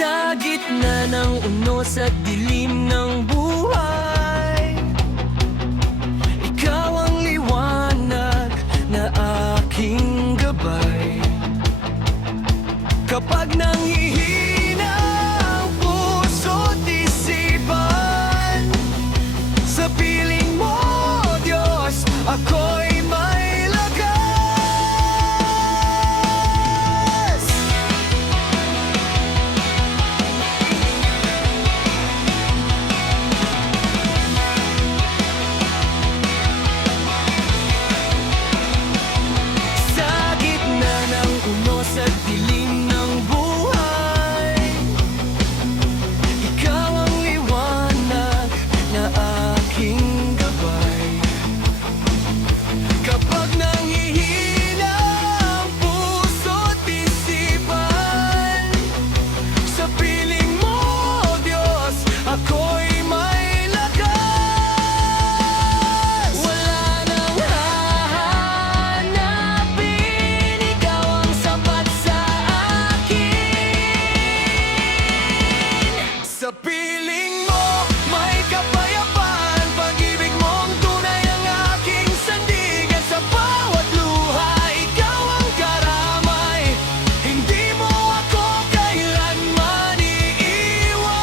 Sa gitna ng unos at dilim ng buhay, ikaw ang liwanag na aking gabay. Kapag nanghihina ang puso't isipan, sa piling mo, Diyos, ako'y may lakas. Sa gitna ng unos at dilim ng buhay, ikaw ang liwanag na aking gabay. Kapag nanghihina ang puso't isipan, sa piling mo, Diyos, ako'y may lakas. Wala nang hahanapin, ikaw ang sapat sa akin. Sa piling mo, may kapayapaan, pag-ibig mong tunay ang aking sandigan. Sa bawat luha, ikaw ang karamay, hindi mo ako kailanman iiwan.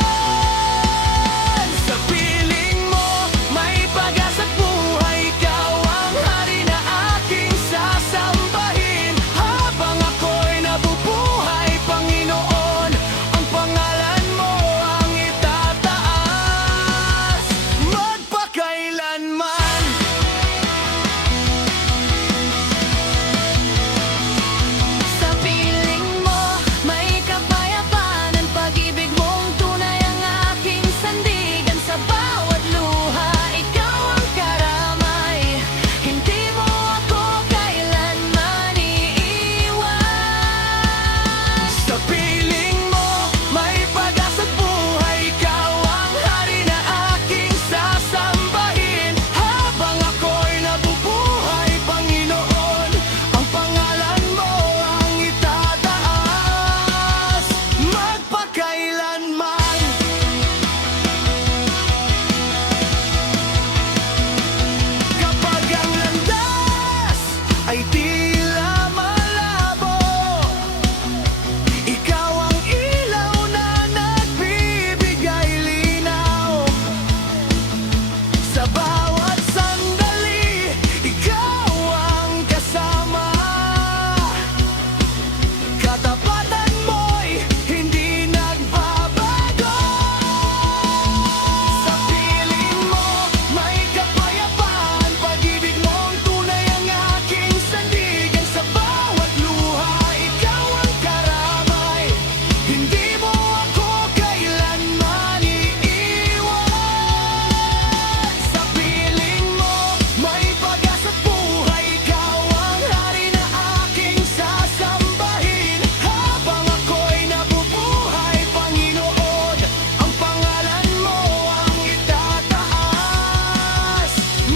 Sa piling mo, may pag-asa't buhay, ikaw ang hari na aking sasambahin. Habang ako'y nabubuhay, Panginoon, ang pangalan mo ang itataas magpakailanman. Sa piling mo, may kapayapaan, ang pag-ibig mong tunay ang aking sandigan. Sa bawat luha, ikaw ang karamay, hindi mo ako kailanman iiwan. Sa piling mo, may pag-asa't buhay, ikaw ang hari na aking sasambahin. Habang ako'y nabubuhay, Panginoon, ang pangalan mo ang itataas magpakailanman. Kapag ang landas ay tila malabo, ikaw ang ilaw na nagbibigay linaw. Sa bawat sandali, ikaw ang kasama. Katapatan mo'y hindi nagbabago. Sa piling mo, may kapayapaan, pag-ibig mong tunay ang aking sandigan. Sa bawat luha, ikaw ang karamay, hindi mo ako kailanman iiwan. Sa piling mo, may pag-asa't buhay, ikaw ang hari na aking sasambahin. Habang ako'y nabubuhay, Panginoon, ang pangalan mo ang itataas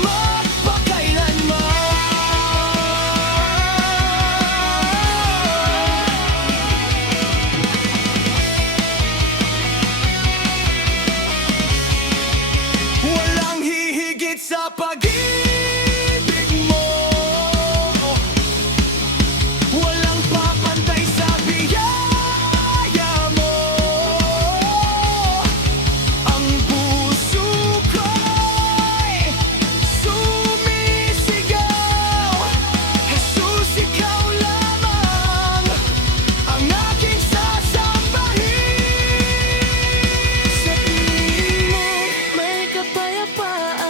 magpakailanman. Walang hihigit sa pag-ibig mo, walang papantay sa biyaya mo. Ang puso ko'y sumisigaw, Jesus, ikaw lamang ang aking sasambahin. Sa piling mo, may kapayapaan,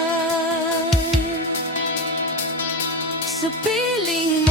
sa piling mo,